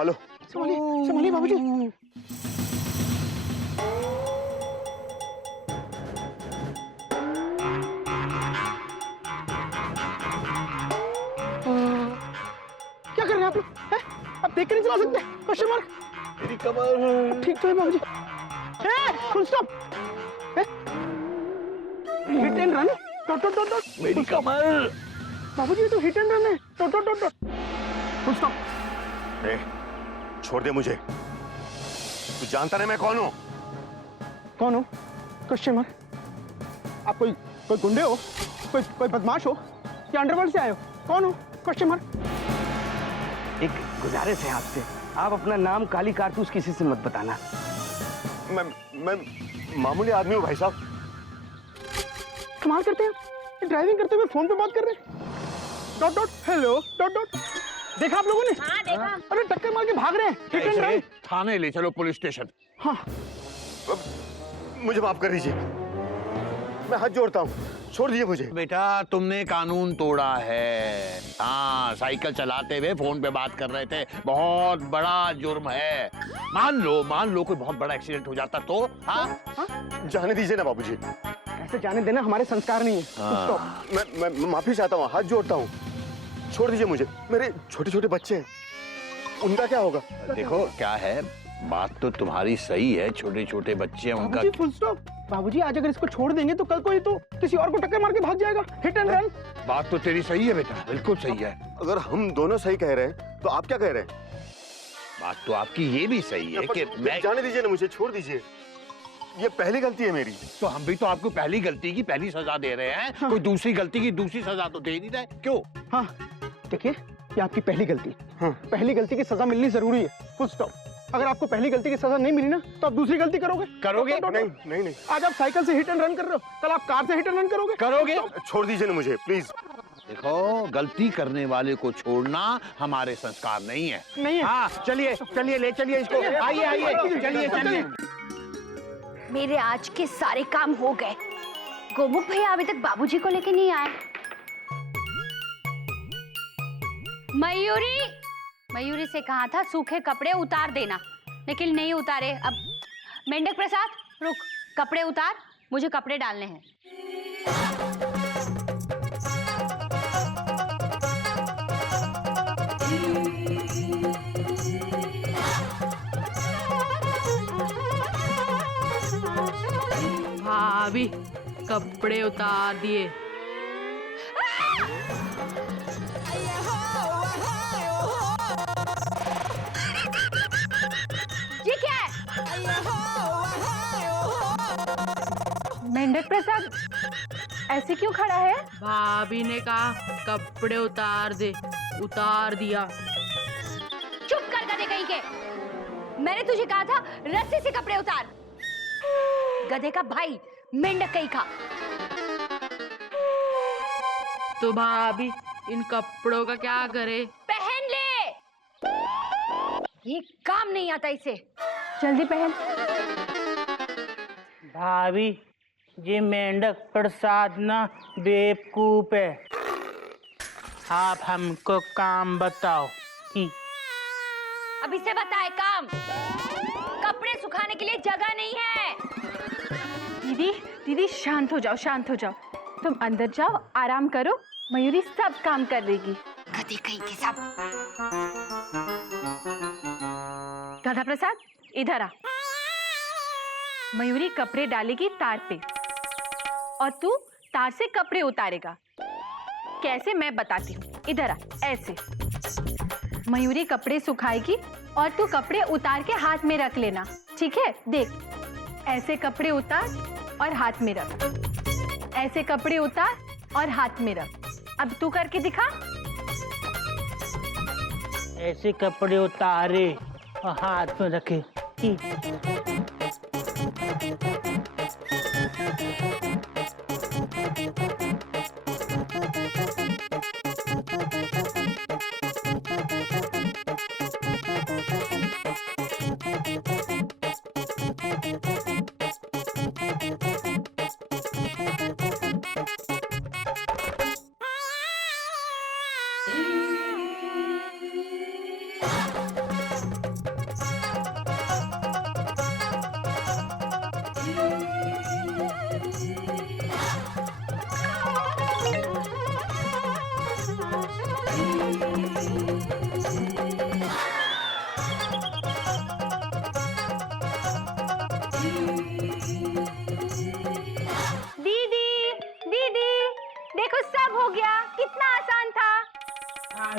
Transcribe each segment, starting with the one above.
Hello. संभालिए संभालिए बाबूजी। क्या कर रहे हैं आप लोग? आप देख कर नहीं चला सकते? Question mark. मेरी कमर। ठीक तो है बाबूजी। Full stop. Hit and run. Dot dot dot dot. मेरी कमर। बाबूजी ये तो हिट एंड रन है। Dot dot dot dot. Full stop. छोड़ दे मुझे। तू जानता नहीं मैं कौन हूँ? कौन हो? Question mark. आप कोई कोई गुंडे हो? कोई बदमाश हो या अंडरवर्ल्ड से आए हो? कौन हो? Question mark. एक गुजारिश है आपसे, आप अपना नाम काली कारतूस किसी से मत बताना। मैं मामूली आदमी हूँ भाई साहब। कमाल करते हैं, ड्राइविंग करते हुए फोन पे बात कर रहे हैं। Dot dot hello dot dot. देखा आप लोगों ने? हाँ देखा। अरे टक्कर मार के भाग रहे हैं। Hit and run. थाने ले चलो, पुलिस स्टेशन। हाँ मुझे माफ कर दीजिए, मैं हाथ जोड़ता हूँ, छोड़ दीजिए मुझे। बेटा तुमने कानून तोड़ा है। हाँ, साइकिल चलाते हुए फोन पे बात कर रहे थे, बहुत बड़ा जुर्म है। मान लो कोई बहुत बड़ा एक्सीडेंट हो जाता तो? हाँ? जाने दीजिए ना बाबूजी। ऐसे जाने देना हमारे संस्कार नहीं है। स्टॉप। मैं माफी चाहता हूँ, हाथ जोड़ता हूँ, छोड़ दीजिए मुझे। मेरे छोटे छोटे बच्चे हैं, उनका क्या होगा? देखो क्या है, बात तो तुम्हारी सही है, छोटे छोटे बच्चे उनका। बाबूजी फुल स्टॉप। बाबूजी आज अगर इसको छोड़ देंगे तो कल को ये तो किसी और को टक्कर मार के भाग जाएगा। Hit and run. बात तो तेरी सही है बेटा, बिल्कुल सही है। अगर हम दोनों सही कह रहे हैं तो आप क्या कह रहे हैं? बात तो आपकी ये भी सही है कि मैं। जाने दीजिए ना मुझे, छोड़ दीजिए, ये पहली गलती है मेरी। तो हम भी तो आपको पहली गलती की पहली सजा दे रहे हैं। हाँ। कोई दूसरी गलती की दूसरी सजा तो दे नहीं रहे, क्यों? हाँ देखिए, ये आपकी पहली गलती। हाँ। पहली गलती की सजा मिलनी जरूरी है। Full stop. अगर आपको पहली गलती की सजा नहीं मिली ना तो आप दूसरी गलती करोगे। नहीं नहीं, आज आप साइकिल से हिट एंड रन कर रहे हो, कल आप कार से हिट एंड रन करोगे। छोड़ दीजिए ना मुझे प्लीज। देखो, गलती करने वाले को छोड़ना हमारे संस्कार नहीं है। नहीं है। हाँ, चलिए चलिए, ले चलिए इसको। आइए आइए, चलिए चलिए। मेरे आज के सारे काम हो गए। गोमुख भैया अभी तक बाबूजी को लेके नहीं आए। मयूरी से कहा था सूखे कपड़े उतार देना, लेकिन नहीं उतारे। अब मेंढक प्रसाद रुक, कपड़े उतार, मुझे कपड़े डालने हैं। भाभी कपड़े उतार दिए। ये क्या है? मेंढक प्रसाद ऐसे क्यों खड़ा है? भाभी ने कहा कपड़े उतार दे, उतार दिया। चुप कर गधे कहीं के। मैंने तुझे कहा था रस्सी से कपड़े उतार। गधे का भाई मेंढक कहीं का। तो भाभी इन कपड़ों का क्या करे? पहन ले, ये काम नहीं आता इसे। जल्दी पहन। भाभी ये मेंढक प्रसाद ना बेवकूफ है। आप हमको काम बताओ। अब इसे बताए काम। कपड़े सुखाने के लिए जगह नहीं है। दीदी शांत हो जाओ, शांत हो जाओ। तुम अंदर जाओ, आराम करो, मयूरी सब काम कर देगी। गधे कहीं के सब। गधा प्रसाद इधर आ। मयूरी कपड़े डालेगी तार पे और तू तार से कपड़े उतारेगा। कैसे मैं बताती हूँ, इधर आ। ऐसे मयूरी कपड़े सुखाएगी और तू कपड़े उतार के हाथ में रख लेना, ठीक है? देख, ऐसे कपड़े उतार और हाथ में रख, ऐसे कपड़े उतार और हाथ में रख। अब तू करके दिखा। ऐसे कपड़े उतारे और हाथ में रखे।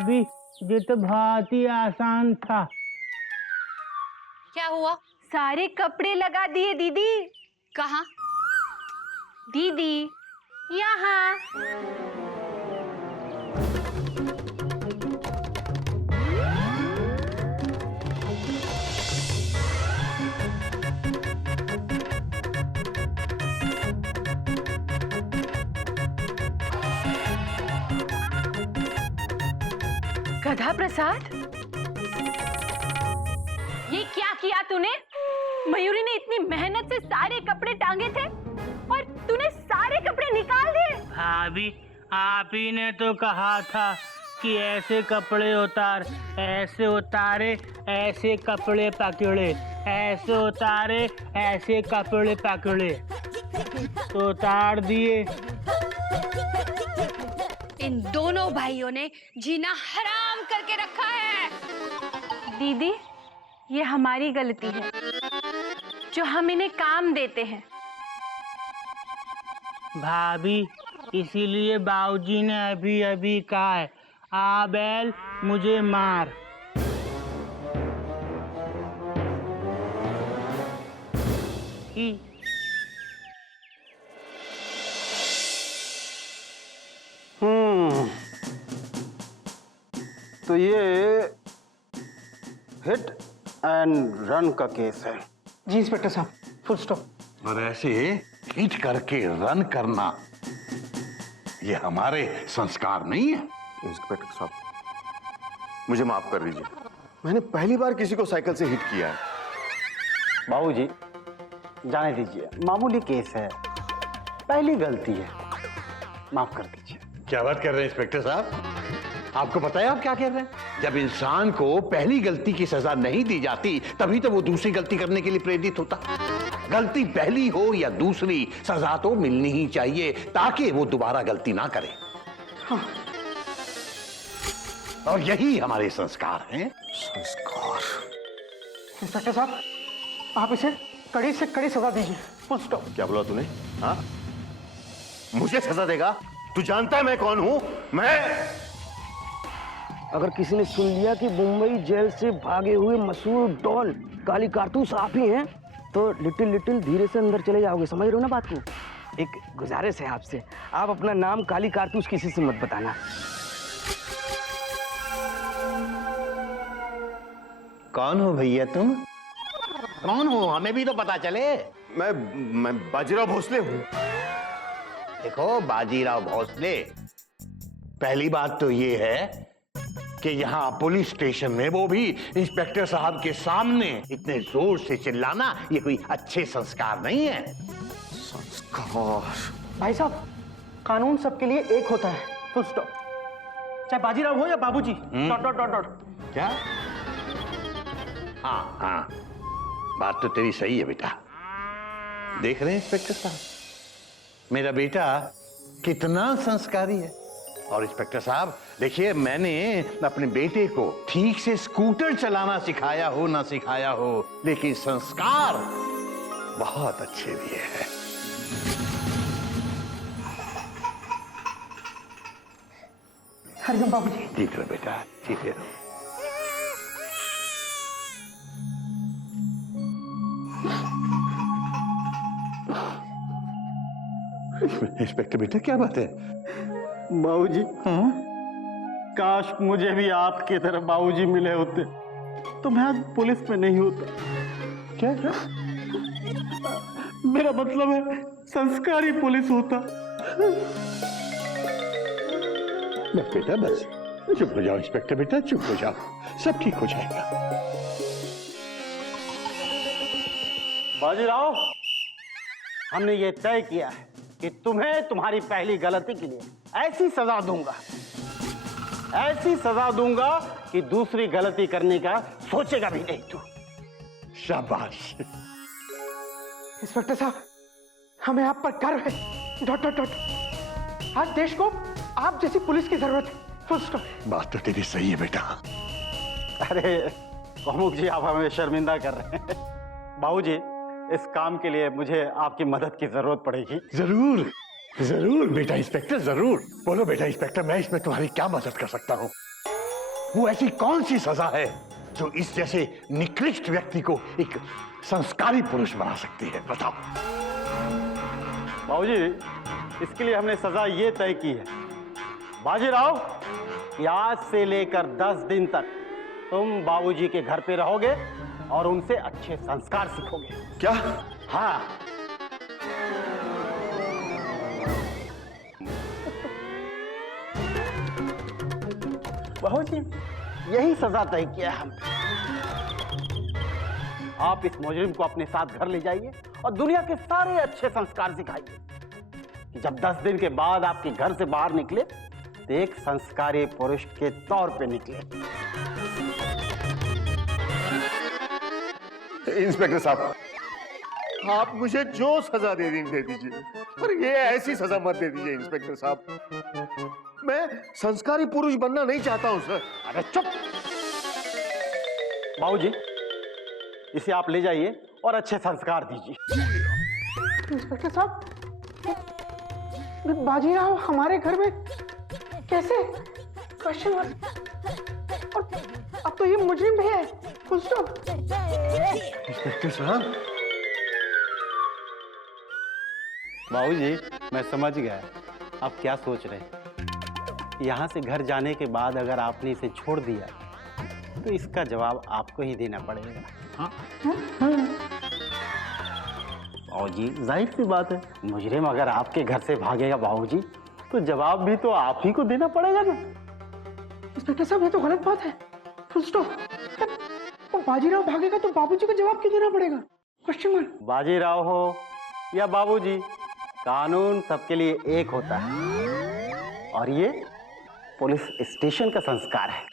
भाभी ये तो बहुत ही आसान था। क्या हुआ? सारे कपड़े लगा दिए दीदी। कहाँ? दीदी यहाँ। गधा प्रसाद, ये क्या किया तूने? मयूरी ने इतनी मेहनत से सारे कपड़े टांगे थे और तूने सारे कपड़े निकाल दिए। भाभी आप ही ने तो कहा था कि ऐसे कपड़े उतार, ऐसे उतारे, ऐसे कपड़े पकड़े, ऐसे उतारे, ऐसे कपड़े पकड़े, तो उतार दिए। इन दोनों भाइयों ने जीना हराम करके रखा है। दीदी ये हमारी गलती है जो हम इन्हें काम देते हैं। भाभी इसीलिए बाबूजी ने अभी अभी कहा है, आ बैल मुझे मार। ई, तो ये हिट एंड रन का केस है। जी इंस्पेक्टर साहब, फुल स्टॉप। और ऐसे हिट करके रन करना ये हमारे संस्कार नहीं है। इंस्पेक्टर साहब मुझे माफ कर दीजिए, मैंने पहली बार किसी को साइकिल से हिट किया है। बाबूजी जाने दीजिए, मामूली केस है, पहली गलती है, माफ कर दीजिए। क्या बात कर रहे हैं इंस्पेक्टर साहब? आपको पता है आप क्या कह रहे हैं? जब इंसान को पहली गलती की सजा नहीं दी जाती तभी तो वो दूसरी गलती करने के लिए प्रेरित होता। गलती पहली हो या दूसरी, सजा तो मिलनी ही चाहिए ताकि वो दोबारा गलती ना करे। हाँ। और यही हमारे संस्कार हैं। संस्कार। इंस्पेक्टर साहब आप इसे कड़ी से कड़ी सजा दीजिए, फुल स्टॉप। क्या बोला तूने? हाँ, मुझे सजा देगा? तू जानता है मैं कौन हूं? मैं अगर किसी ने सुन लिया कि मुंबई जेल से भागे हुए मशहूर डॉन काली कारतूस आप ही हैं तो लिटिल लिटिल धीरे से अंदर चले जाओगे। समझ रहे हो ना बात को? एक गुजारिश है आपसे, आप अपना नाम काली कारतूस किसी से मत बताना। कौन हो भैया तुम? कौन हो? हमें भी तो पता चले। मैं बाजीराव भोसले हूं। देखो बाजीराव भोसले, पहली बात तो ये है कि यहाँ पुलिस स्टेशन में वो भी इंस्पेक्टर साहब के सामने इतने जोर से चिल्लाना ये कोई अच्छे संस्कार नहीं है। संस्कार? भाई साहब कानून सबके लिए एक होता है, फुल स्टॉप। चाहे बाजीराव हो या बाबूजी, डॉट डॉट डॉट डॉट। क्या? हाँ हाँ, बात तो तेरी सही है बेटा। देख रहे हैं इंस्पेक्टर साहब, मेरा बेटा कितना संस्कारी है। और इंस्पेक्टर साहब देखिए, मैंने अपने बेटे को ठीक से स्कूटर चलाना सिखाया हो ना सिखाया हो, लेकिन संस्कार बहुत अच्छे दिए हैं। हरिओम बाबूजी। ठीक है बेटा, ठीक है। इंस्पेक्टर बेटा क्या बात है? बाबूजी काश मुझे भी आपकी तरह बाबूजी मिले होते तो मैं आज पुलिस में नहीं होता। क्या? मेरा मतलब है संस्कारी पुलिस होता। बस बेटा बस, चुप हो जाओ इंस्पेक्टर बेटा, चुप हो जाओ, सब ठीक हो जाएगा। बाजीराव, हमने ये तय किया है कि तुम्हें तुम्हारी पहली गलती के लिए ऐसी सजा दूंगा, ऐसी सजा दूंगा कि दूसरी गलती करने का सोचेगा भी नहीं तू। शाबाश। इंस्पेक्टर साहब हमें आप पर गर्व है, डॉट डॉट डॉट। आज देश को आप जैसी पुलिस की जरूरत है, फुल स्टॉप। बात तो तेरी सही है बेटा। अरे कौमुक जी आप हमें शर्मिंदा कर रहे हैं। बाबूजी इस काम के लिए मुझे आपकी मदद की जरूरत पड़ेगी। जरूर जरूर बेटा इंस्पेक्टर, जरूर। बोलो बेटा इंस्पेक्टर, मैं इसमें तुम्हारी क्या मदद कर सकता हूँ? वो ऐसी कौन सी सजा है जो इस जैसे निकृष्ट व्यक्ति को एक संस्कारी पुरुष बना सकती है? बताओ। बाबूजी, इसके लिए हमने सजा ये तय की है बाजीराव कि आज से लेकर 10 दिन तक तुम बाबूजी के घर पे रहोगे और उनसे अच्छे संस्कार सीखोगे। क्या? हाँ। बाबूजी, यही सजा तय किया है हमने। आप इस मुजरिम को अपने साथ घर ले जाइए और दुनिया के सारे अच्छे संस्कार सिखाइए कि जब 10 दिन के बाद आपके घर से बाहर निकले तो एक संस्कारी पुरुष के तौर पे निकले। इंस्पेक्टर साहब, आप मुझे जो सजा दे दीजिए, पर ये ऐसी सजा मत दे दीजिए इंस्पेक्टर साहब। मैं संस्कारी पुरुष बनना नहीं चाहता हूं सर। अरे चुप! बाबूजी, इसे आप ले जाइए और अच्छे संस्कार दीजिए। इंस्पेक्टर साहब, बाजीराव हमारे घर में कैसे? Question mark. और अब तो ये मुजरिम भी है। Full stop. इंस्पेक्टर साहब, बाबूजी, मैं समझ गया आप क्या सोच रहे हैं। यहाँ से घर जाने के बाद अगर आपने इसे छोड़ दिया तो इसका जवाब आपको ही देना पड़ेगा। बाबूजी, जाहिर सी बात है, मुजरिम अगर आपके घर से भागेगा बाबूजी, तो जवाब भी तो आप ही को देना पड़ेगा ना। इंस्पेक्टर साहब, ये तो गलत बात है। Full stop. वो बाजीराव भागेगा तो बाबूजी को जवाब क्यों देना पड़ेगा? Question mark. बाजीराव हो या बाबूजी, कानून सबके लिए एक होता है और ये पुलिस स्टेशन का संस्कार है।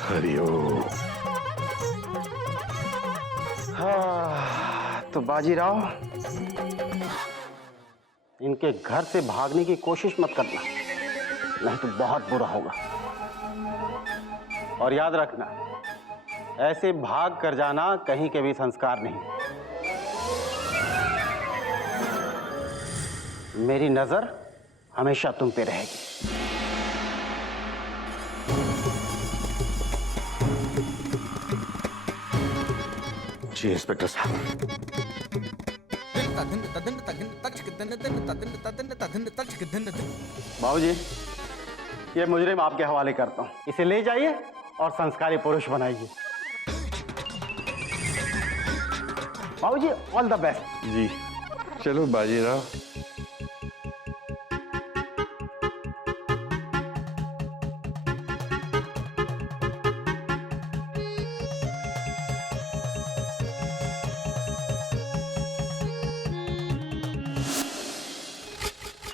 हरिओम। हाँ, तो बाजीराव, इनके घर से भागने की कोशिश मत करना, नहीं तो बहुत बुरा होगा। और याद रखना, ऐसे भाग कर जाना कहीं के भी संस्कार नहीं। मेरी नजर हमेशा तुम पे रहेगी। जी इंस्पेक्टर साहब। बाबूजी, ये मुजरिम आपके हवाले करता हूँ। इसे ले जाइए और संस्कारी पुरुष बनाइए। बाबूजी, ऑल द बेस्ट। जी चलो बाजीराव।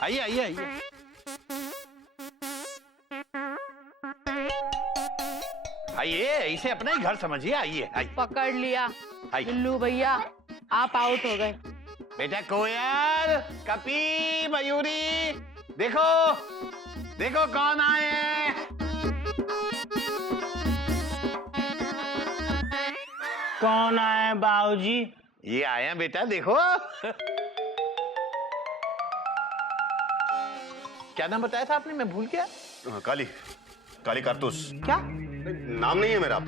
आइए आइए आइए। आइए, इसे अपना ही घर समझिए। आइए आइए। पकड़ लिया आई। बिल्लू भैया, आप आउट हो गए। बेटा कोयल, कपी, मयूरी, देखो देखो कौन आए हैं। कौन आए बाबूजी? ये आए हैं बेटा, देखो। क्या नाम बताया था आपने? मैं भूल गया। काली, काली कारतूस। क्या? नाम नहीं है मेरा।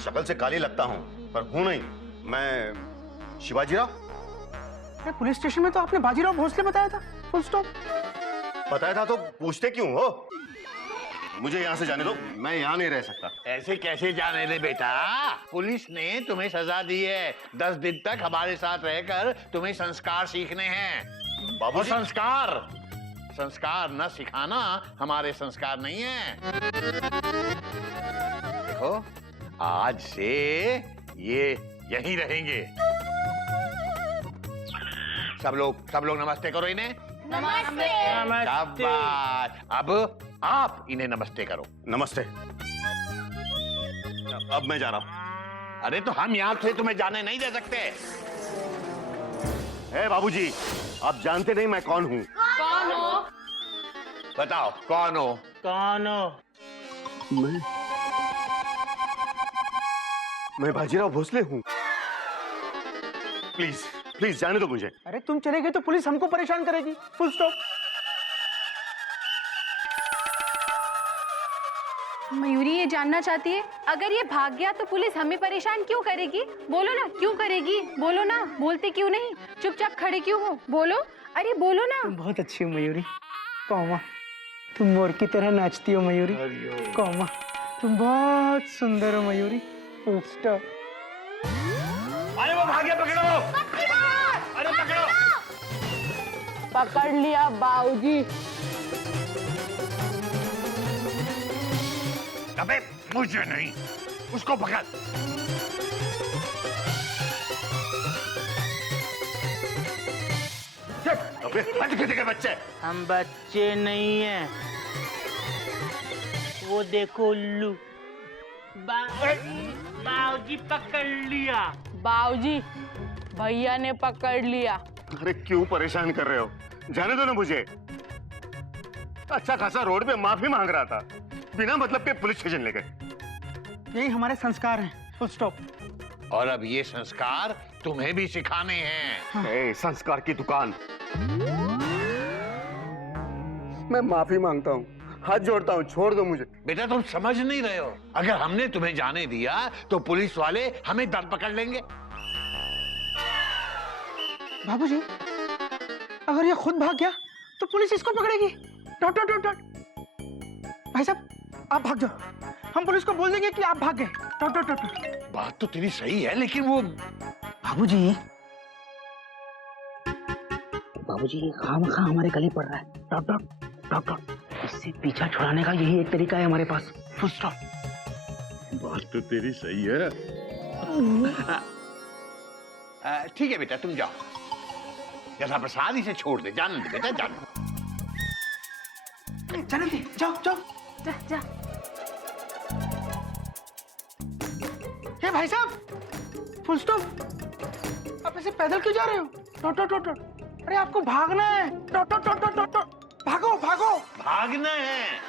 शक्ल से काली लगता हूँ पर हूं नहीं। मैं शिवाजीराव। अरे पुलिस स्टेशन में तो आपने बाजीराव भोसले बताया था। Full stop. बताया था तो पूछते क्यों हो? मुझे यहाँ से जाने दो, मैं यहाँ नहीं रह सकता। ऐसे कैसे जाने दे बेटा? पुलिस ने तुम्हें सजा दी है। 10 दिन तक हमारे साथ रहकर तुम्हें संस्कार सीखने हैं। और बाबूजी, संस्कार न सिखाना हमारे संस्कार नहीं है। देखो, आज से ये यहीं रहेंगे। सब लोग नमस्ते करो इन्हें। नमस्ते। शाबाश। अब आप इन्हें नमस्ते करो। नमस्ते। अब मैं जा रहा हूँ। अरे तो हम यहाँ से तुम्हें जाने नहीं दे सकते। हे बाबूजी, आप जानते नहीं मैं कौन हूँ। कौन हो? बताओ कौन हो? कौन हो? मैं बाजीराव भोसले हूँ। प्लीज प्लीज जाने दो मुझे। अरे तुम चले गए तो पुलिस हमको परेशान करेगी। Full stop. मयूरी ये जानना चाहती है, अगर ये भाग गया तो पुलिस हमें परेशान क्यों करेगी? बोलो ना, क्यों करेगी? बोलो ना, बोलते क्यों नहीं? चुपचाप खड़े क्यों हो? बोलो, अरे बोलो ना। तुम बहुत अच्छी हो मयूरी। कौमा, तुम मोर की तरह नाचती हो मयूरी। कौमा, तुम बहुत सुंदर हो मयूरी। Full stop. अरे वो भाग गया, पकड़ो। अरे पकड़ो। पकड़ लिया बाबूजी। अबे मुझे नहीं, उसको पकड़। अबे हट के बच्चे। हम बच्चे नहीं हैं। वो देखो उल्लू। बाबूजी पकड़ लिया। बाबूजी भैया ने पकड़ लिया। अरे क्यों परेशान कर रहे हो? जाने दो ना मुझे। अच्छा खासा रोड पे माफी मांग रहा था, बिना मतलब के पुलिस स्टेशन ले गए। यही हमारे संस्कार हैं। Full stop. और अब ये संस्कार तुम्हें भी सिखाने हैं। ए, संस्कार की दुकान। मैं माफी मांगता हूँ, हाथ जोड़ता हूँ, छोड़ दो मुझे। बेटा तुम समझ नहीं रहे हो, अगर हमने तुम्हें जाने दिया तो पुलिस वाले हमें दर पकड़ लेंगे। बाबूजी, अगर ये खुद भाग गया तो पुलिस इसको पकड़ेगी। Dot dot dot dot. भाई साहब, आप भाग जाओ, हम पुलिस को बोल देंगे कि आप भाग गए। Dot dot dot dot. बात तो तेरी सही है, लेकिन वो बाबूजी, बाबूजी ये खामखा हमारे गले पड़ रहा है। Dot dot dot dot. इससे पीछा छुड़ाने का यही एक तरीका है हमारे पास। Full stop. बात तो तेरी सही है। ठीक है बेटा, तुम जाओ। जैसा प्रसाद इसे छोड़ दे, जाने दे बेटा, जाने। चलो जी, जाओ जाओ। जा जा। हे भाई साहब, फुल स्टॉप। आप ऐसे पैदल क्यों जा रहे हो? Dot dot dot dot. अरे आपको भागना है। Dot dot dot dot dot dot. भागो भागो। भागना है।